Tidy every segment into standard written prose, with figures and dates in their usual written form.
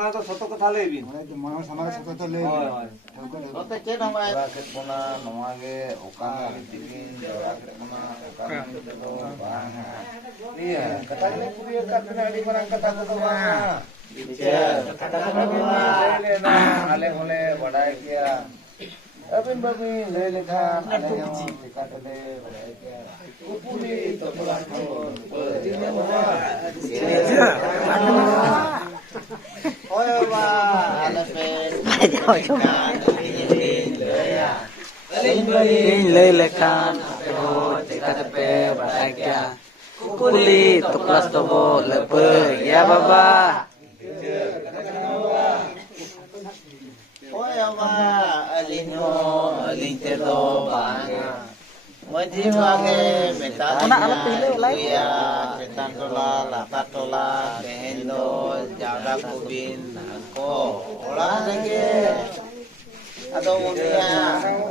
अपना तो सतो कथा ले बिन मानो समारे सतो तो ले ओते के नवा के कोना नवा के ओका तिगिन जरा के कोना ओका तो बांग iya kata ini kuliah kata di marang kata ko ba kata le na ale hole badai kiya abin babi le lekha ale ho kata le badai kiya upuli to pulang ko ini ba oye ba ale pe Ini lelekan apeho TKTP Badakia Kupuli tuklas tobo lepe ya baba. oye ba alinyo alintero banga Maji bage metana ya petatola lapatola behendo jada kubin ko ola lagi atau mulia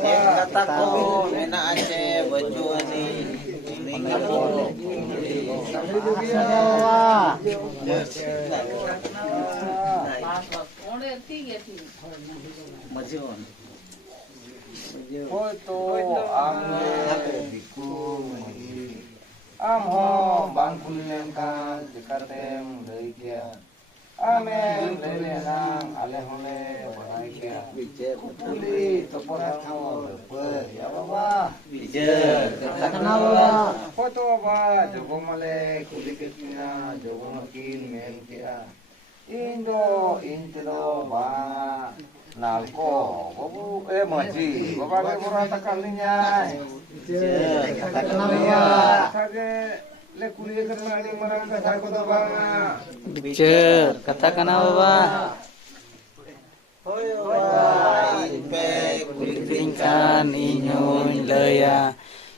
yang kata ko mena ace baju ni Hoi to am biku am ho bang kulian kan dekatem dari kia amen lele nang ale hole badai kia kuli to pora thao pe ya baba hoi to ba jogo male kuli ketina jogo makin men kia indo intero ba nalko babu maji baba ke mura takalinya kage le kuliah karena ada marang kata ko to ba Bicer katakan baba. Kulitingkan inyun leya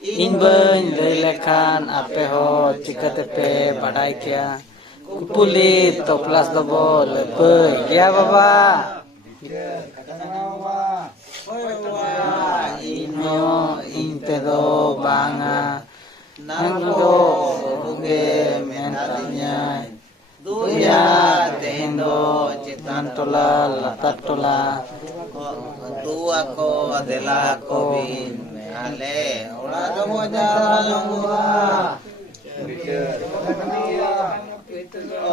inben lelekan apeho TKTP Badakia Kupuli toplas tobo lepe ya baba. Inyo intero banga nangdo buge mentanya duya tendo citan tola latat tola dua ko adela ko bin ale ora jomo jara longwa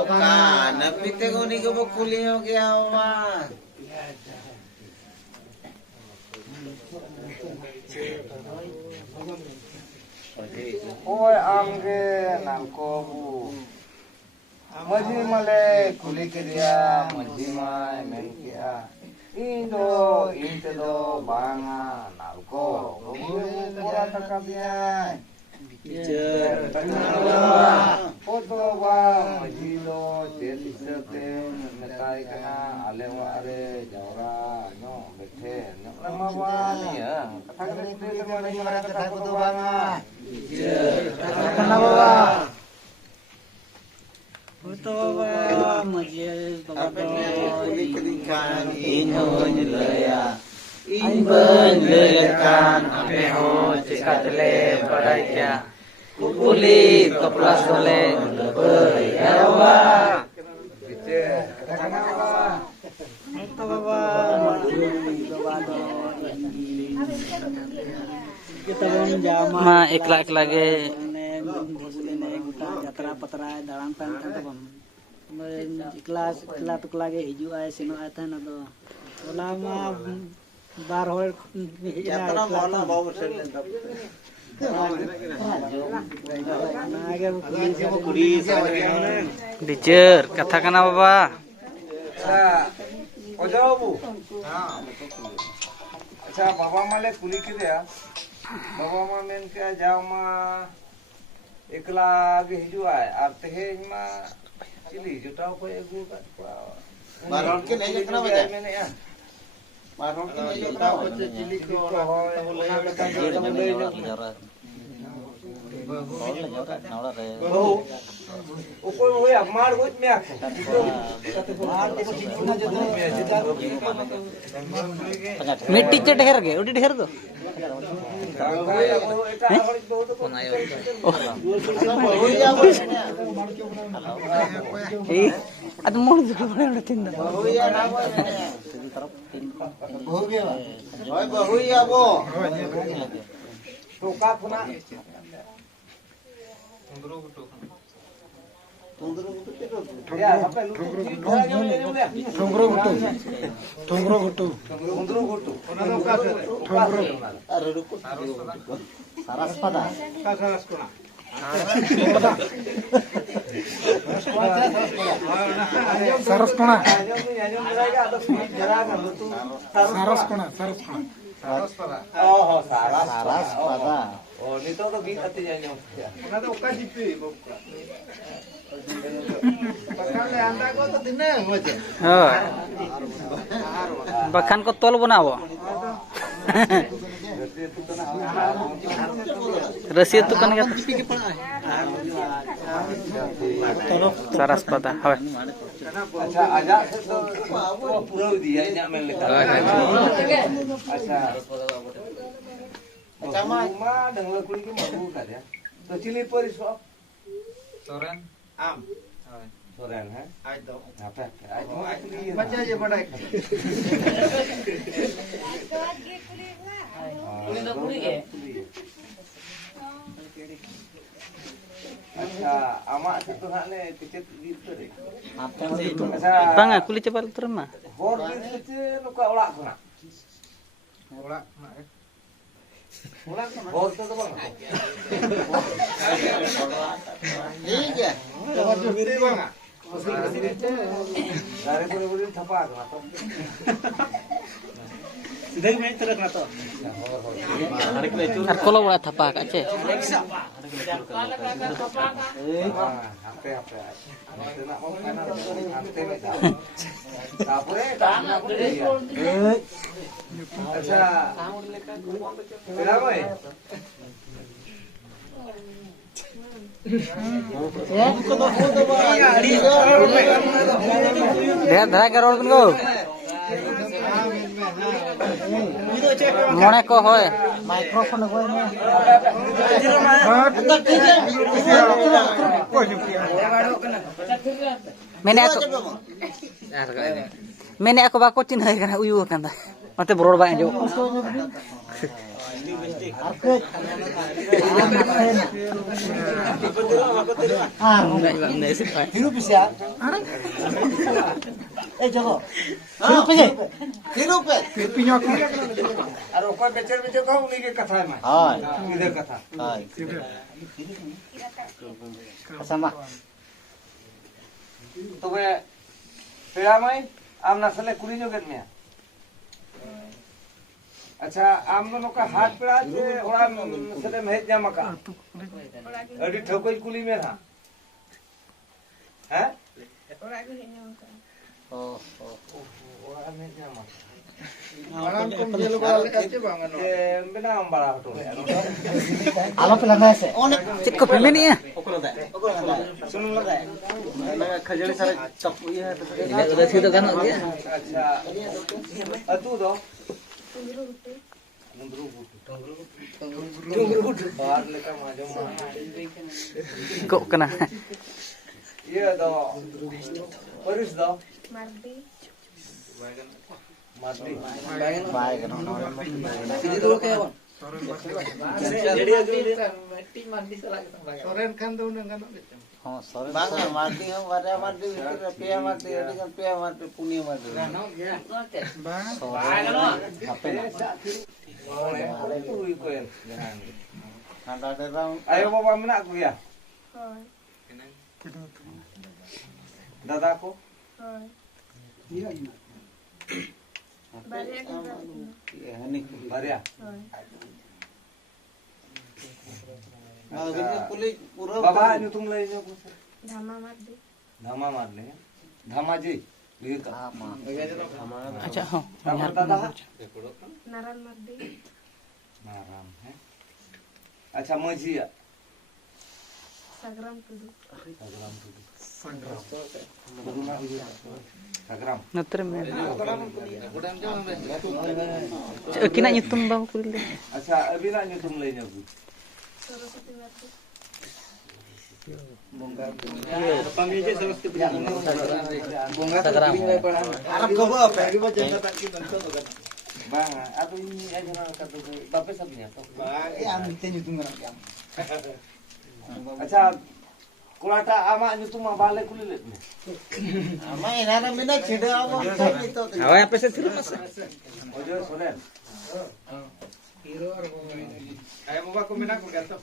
oka napite ko ni ko kuliyo kya wa Oi amge nangko bu maji male kuli kedia maji mai men kia indo intelo banga nangko bu pura takabia foto ba maji lo jelisate metai kana aleware jawra no bethe no lama ba ni ya kata kali kali mara kata ko to banga Katakan baba. Foto baba mujil baba inyun leya inben lelekan apeho TKTP Badakia Kupuli toplas dole lepe ya baba. Foto baba kita bon jama ma ekla ge jatra patra dalam pan kan bam ikhlas tukla ge hiju ay sino athan ado ulama bar hol jatra mona babu selen Bicer katakan baba. Ojo bu अच्छा बाबा माले कुली के दिया बाबा मा main के जाओ मा एकला आगे हिजु आए आर तेहे मा चिली जुटाओ को एगु का बारोन के नहीं जतना बजा मैंने या बारोन के नहीं जतना बजा चिली को ना बेटा तब ले बहु ऊपर हुए मार गोत में आखे मार को चिकना जदो मिट्टी चे ढेर गे उडी ढेर दो Ada mau juga boleh tindak. Bahuya nama ini. Bahuya. Oi bahuya bo. Tuka puna. Ya, sampai lu. Tongro gutu. Tunggu gutu. Saras pada. Saras kona. Saras kona. Oh, saras. Saras pada. Oh, nito to gi ati nyanyo. Una to ka jipi. Pakale anda ko to dinang moje. Oh. Bahkan kau tol बनाओ. Rasiat tu kan kata. Saras pada. Hawe. अच्छा आजा से तो पूरा दिया इन्हें मैं लिखा अच्छा अच्छा माँ दंगल कुड़ी के मधु का दिया तो चिली परी सो सोरेन आम सोरेन है आज तो apa आज बच्चा ये बड़ा कुड़ी तो कुड़ी है अच्छा आमा से तो हाने किचत gitu deh Bang, kuli cepat terima. Hor gitu nuka olak kuna. Olak kuna. Olak hor tu bang. Iya. Ini bang. Dari buri-buri thapa kuna to. Sidai main terus na to. Ar kalau boleh thapa kak ce. Apa. Nanti nak mau kanan nanti beda. Tapure tanah pun dia. अच्छा तेरा भाई धरा के road को मने को होय microphone होय मैंने aku bako चिन्ह kana uyu kana mate bror ba anjo Hirup bisa. Jago. Hirup aja. Hirup. Pinya ko. और कोई बेचर का उन्हीं के कथा है मैं हाँ। इधर कथा Hai. Sama. तो वे पेड़ा में आम नस्ल कुड़ी जोगेत में अच्छा आम दोनों का हाथ पेड़ा से ओड़ा नस्ल में हेज जामा का अड़ी ठोकोई कुली में था हैं Oh. ओड़ा में Jama Orang pun dia lupa kacau bangan. बेना आम बड़ा हटो Alam pelana se. चित को पेमेंट नहीं है सुन लो खजड़ी सारे चप्पू ये है. उधर से तो गाना दिया अच्छा अतु दो बाहर लेकर माजो को कना ये दो परिस दो Mardi Baik kan. jadi dulu kayak Soren Khan दो ना गाना Oh, sorry. Bangga mati ham ada mati itu pia mati ini kan pia mati punya mati. Apa nak? itu ikoen jangan Ada orang. ayo bapak menak aku ya dadaku Ini. Maria Kalau ini kulit pura. बाबा nyutum lainnya aku Dhama धमा Mardi. मारने धमा जी ये का Sama. अच्छा हाँ तापर दादा Naran Mardi. नाराम है अच्छा मजी या Sagram Tudu. सग्राम सग्राम नत्र में किना nyutum bang kulit अच्छा अभी ना nyutum lainnya bu Saraswati Mardi. Bunga sagram. Arab ko ba apa? Di ba janda tak kita to kan? Bang, ato ini aja na kata bapak sabinya to. Yang itu ngarap yang. Acha kulata ama nyutu mah bale kulilit nih. Ama inara mina chida apa itu. Awak apa sih terus mas? Ojo sonen. Ayo mau aku mina aku ganto.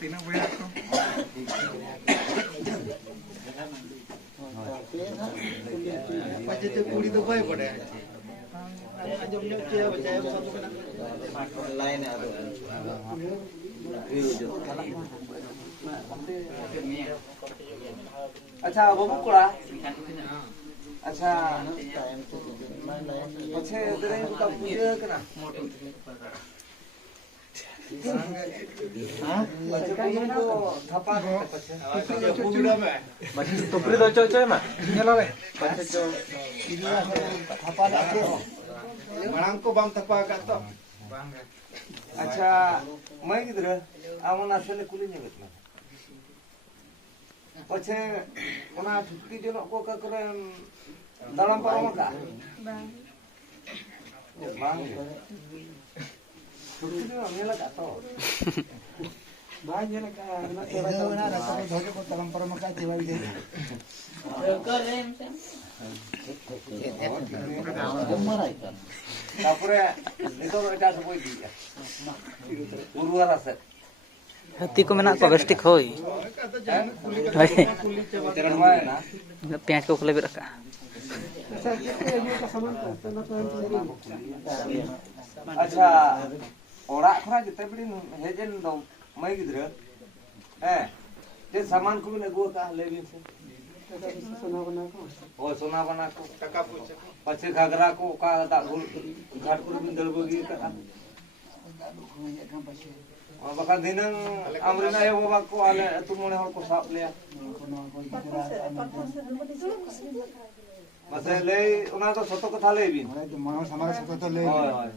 Tina boleh aku. Pace tu kuri tu baik pada. Anjom nyok cia percaya satu kena. Lain ada. Acha babu kula. Acha pache dere ka puja kana. Pache puja ko thapa pache. Puja me. Tupri do coy mak. Nyala le. Pace tu ini apa lagi? Marang ko bam thapa kat to. Acha mai gidra amon asale kulinya betna. Pache ona thukti jonok ko ka keren dalam parang ka. Bang. Bang. Thukti jonok nyala ka to. Banyak ka na Itu na rasa ko dhore ko dalam parang ka jiwai de. Tapure itu eta seboi dia. Uruara set. Hati ko menak ko bestik hoy. Hoy. Teran wae na. Piaj ko kulay beraka. Acha orak khara jete bidin hejen do mai gidra. Je saman ko bin agu ka lebin se. Oh sona bana ko. Kakak puja. Pache Ghaghara को का दा गुल घाटपुर बिंदल बगी का बका दिनंग आमरिना हे बाबा को आले तु मने हर को साप लिया मसे ले उना तो सतो कथा ले बिन मानो हमारा सब तो ले होय होय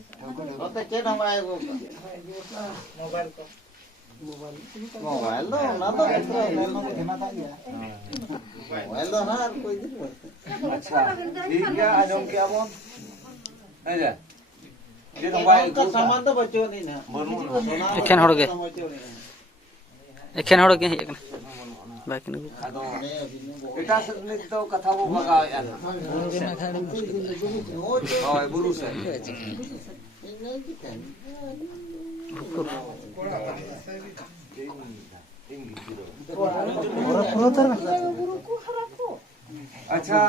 होते चेन हम आए वो मोबाइल को मोबाइल लो ना तो घेना था गया मोबाइल लो ना कोई अच्छा ठीक है आजम क्या बोल है जा ये तो भाई का सामान तो बच्चों नहीं ना एखन हड़ गे एखन हड़ गे एकन बाकी न आदो एटा से तो कथा वो बगा यार होय बुरु से अच्छा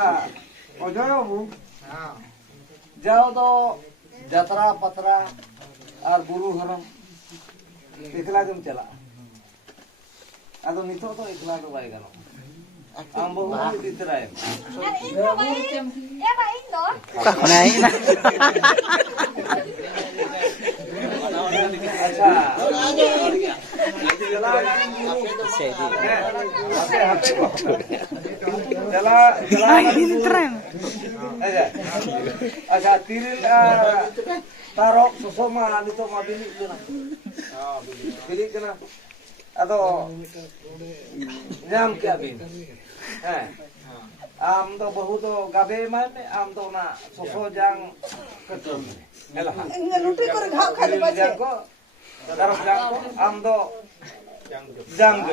ओजो बाबू जाओ तो जतरा पतरा और बुरु हरम एकला गम चला आदो नितो तो एकला तो बाय गनो आम बहु दितराय का कोने आई ना अच्छा चला अच्छा तिरिल तारok sosoma nito mabili kana bili kana ado nyam kya bin am do bahu do gabe man am do na soso jang ketum ela Ngeluti kore gha khali bache. ko darah jang ko am do jang do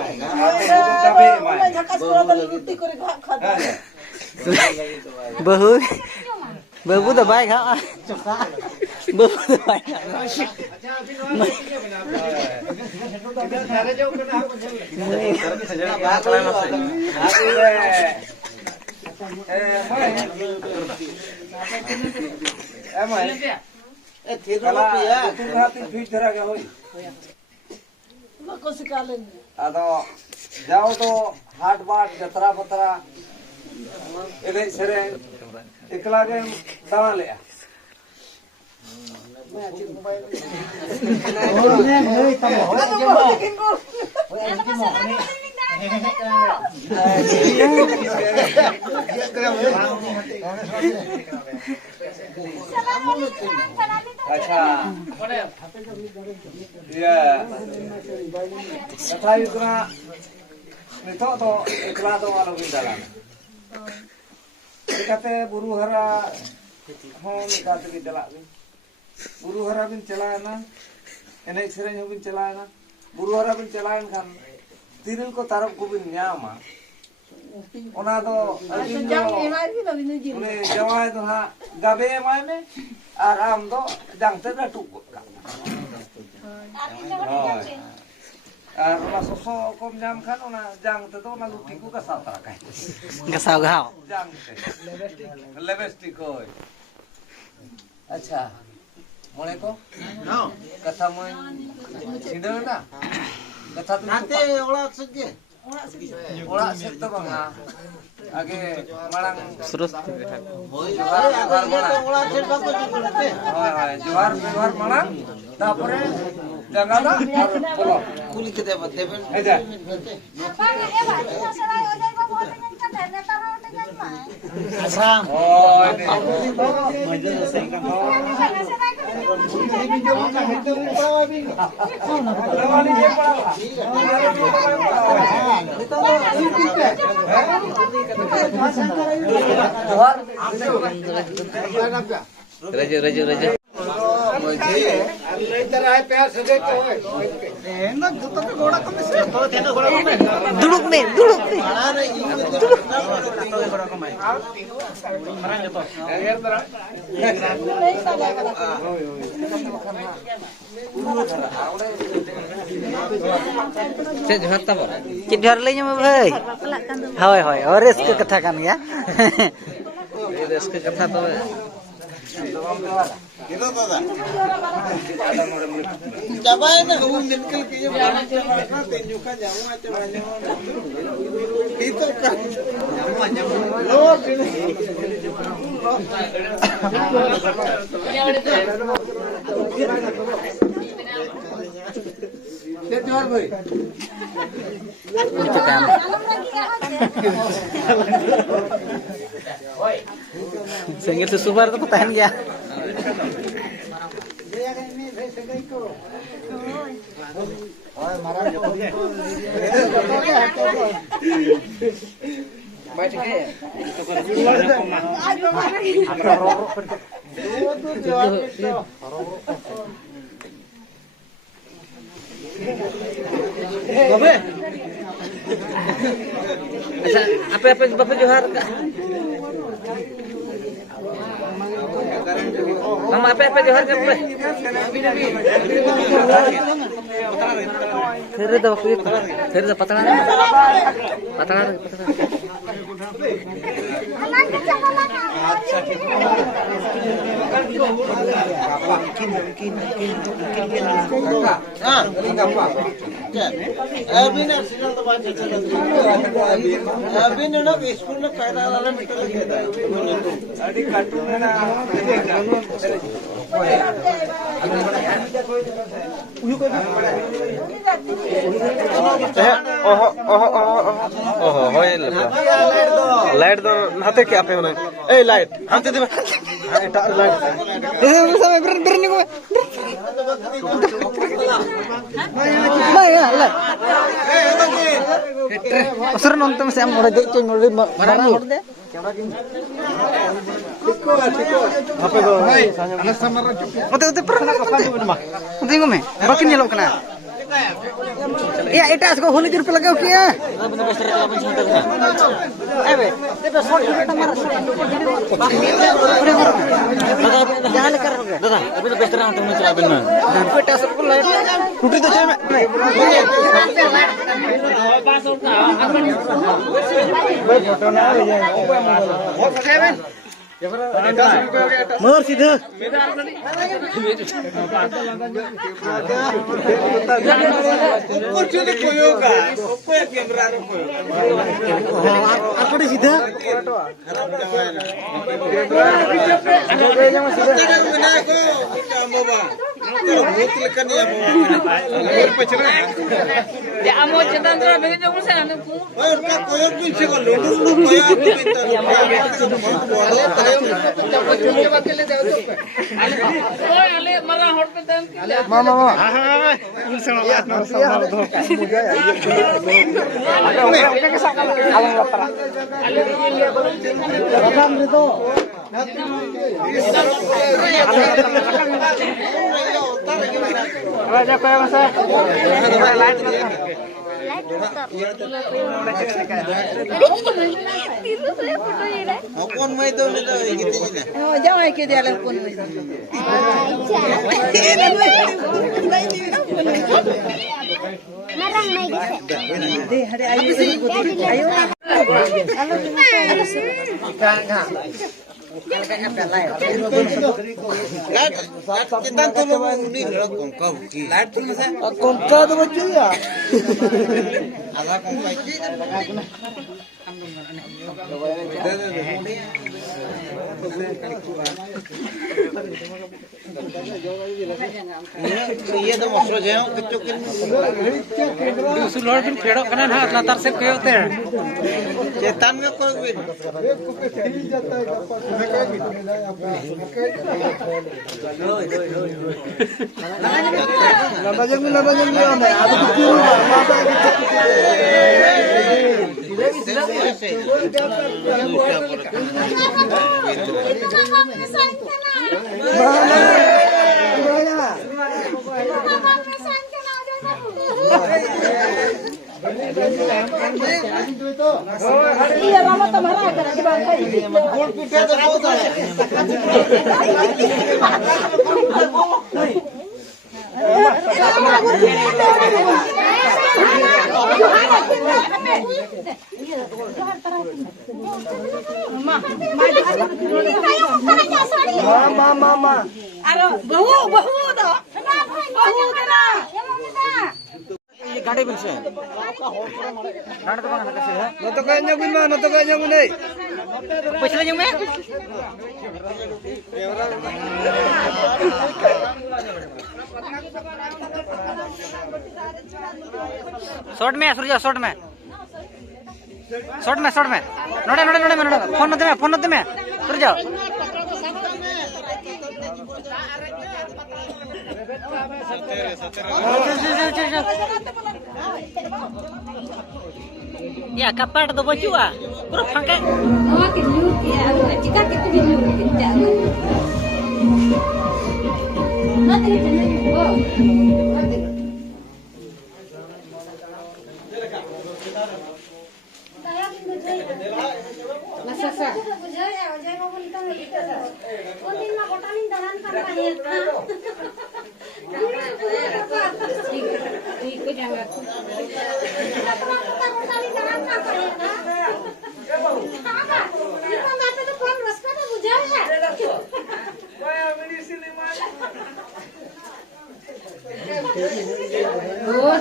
gabe man Jakas kore to luti kore gha khali. बहु बहु तो भाई खा बहु तो भाई ᱟᱫᱚ ᱡᱟᱣ ᱫᱚ ᱦᱟᱴ ᱵᱟᱴ ᱡᱟᱛᱨᱟ ᱯᱟᱛᱨᱟ ᱮᱱᱮᱡ ᱥᱮᱨᱮᱧ ᱮᱠᱞᱟ ᱜᱮᱢ ᱫᱟᱬᱟ ᱞᱮᱜᱼᱟ अच्छा iya kata itu na nito to ikla to alo bindalan kate buru hara hon kate bidala buru hara bin chalana enek sereng bin chalana buru hara bin chalain kan tiril ko tarap ko bin nyama ona do abin do ule jawai to ha gabe mai me ar am do jang te na tuk ar ona soso kom nyam kan ona jang te to na luti ku ka satra kai Gasau gao. jang te lebestik hoy acha mone ko no katha moy sideu na katha tu nanti olah saja. ora set to banga age marang Terus johar marang olah saja bagus johar marang tapore jangada bolo kuli kita buat deben. eja Asam. oh ini Raja. Duduk nih, duduk nih. Cek johar ta bo. Cik johar lagi mah bhai. Hoi hoi, ores ke kata kan ya. Raska katha to Kita tada. Coba ini kamu nikel kaya mana coba tunjukkan jamu macam mana. Itu kan. Lo johar bhai Sengit susubar tuh tahan ya. Apa Bapak johar enggak? Mama apa johar kan Bapak? Kere da Bapak. Kere da patalan. Patalan. अभी ना signal तो बात चल अभी ना school में कायदा वाला मीटर लगे था adi cartoon na लाइट दो हाथे क्या पे होना ए लाइट हाथे दे light Berani gue. Nah ya, lah. Usur nonton saya mau dek cuy mau mana mau deh. apa do Udah pernah kok. Udah ngome. Bakin nyelok kena. Iya, itu aku holi dir pelage oke ya. Itu short kita marah. Jangan lekar oke. दादा अभी तो best रहा हूं तुमने चला बिना Itu asal pun lain. टूटी तो चाहिए Mur सीधा ऊपर चले कोयो का ऊपर कैमरा रो कोयो apa di सीधा बना को काम बा भूत लेकर नहीं Amo cetan tu bagi jom sen anu ku. और उनका कोई और पीछे को लोड कोई और पीछे Ale mara hot pe dan. कौन मैं तो नहीं तो कितनी ना Jangan ke dia lah pun. Deh, hari ayu ayu. कितना तो लोग नहीं रखों कब की लाइट तो में से कौन सा तो बच्चे या आधा कम पाई ये तो मसलो है किच्चो के सुलर बिन फेड़ो कना ना लातार से कोयोते चेतन में कोई भी लंबा जंग आना आदि क्यों माता Iya, Rama tamara kan di bangkai. गोल पीटे तो बहुत है मामा Aro, bahu dah. Bahu kena. ये गाड़ी बिन से गाड़ी तो बंग कैसे है न तो कहीं जंग में न तो कहीं जंग नहीं पिछले जंग में शॉर्ट में सूर्य शॉर्ट में नोड़े फोन नोते में सूर्य Ya kapan tu baju ah? Kurang fangkai. Oh, kelut ya. Jika kita kelut kita. Nanti kita oh. Masa sa? Ojai mau kita kita. Oh, din ma kota ni dalan kan mahir ka. Ikut jangan. Kota ni dalan kan mahir ka. Apa? Ini mah ngapain tu kau rasa tu bujai ya? Oh,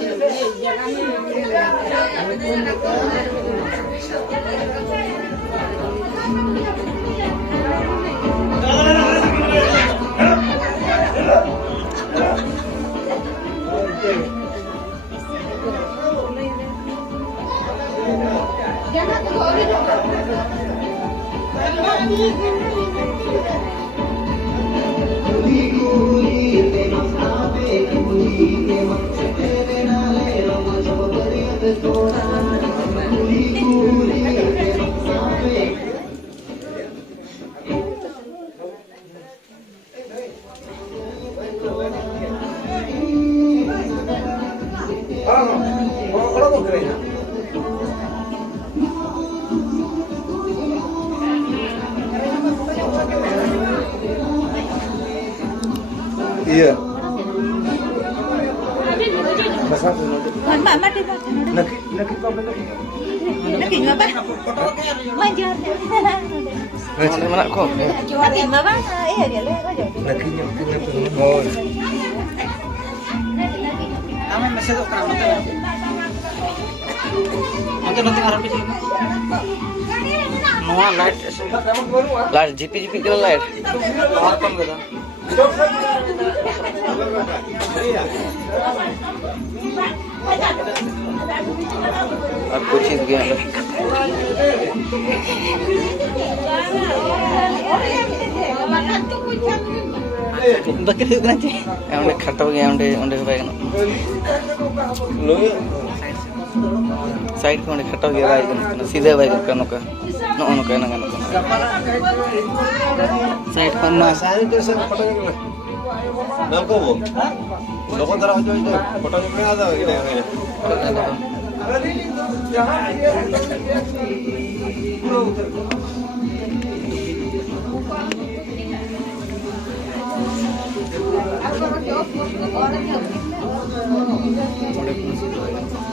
iya Mati ba? Naki pa ba naki? Naki nga ba? Manjar. Mana ko? Naki nga ba? Iya dia le. Naki nya oh. Kami masih tu kerana nanti harap itu. Noah light GP kena light. Power pump gitu. और कुछ चीज गया बकरी उतना चाहिए एंडे खटो गया एंडे bike side को खटो गया बाइक सीधे बाइक का नोका नो नोका ना साइड पर ना सैनिटाइजर फोटो निकले नाम को वो लोगों तरह हो जो फोटो निकले आ जाओ इधर Ada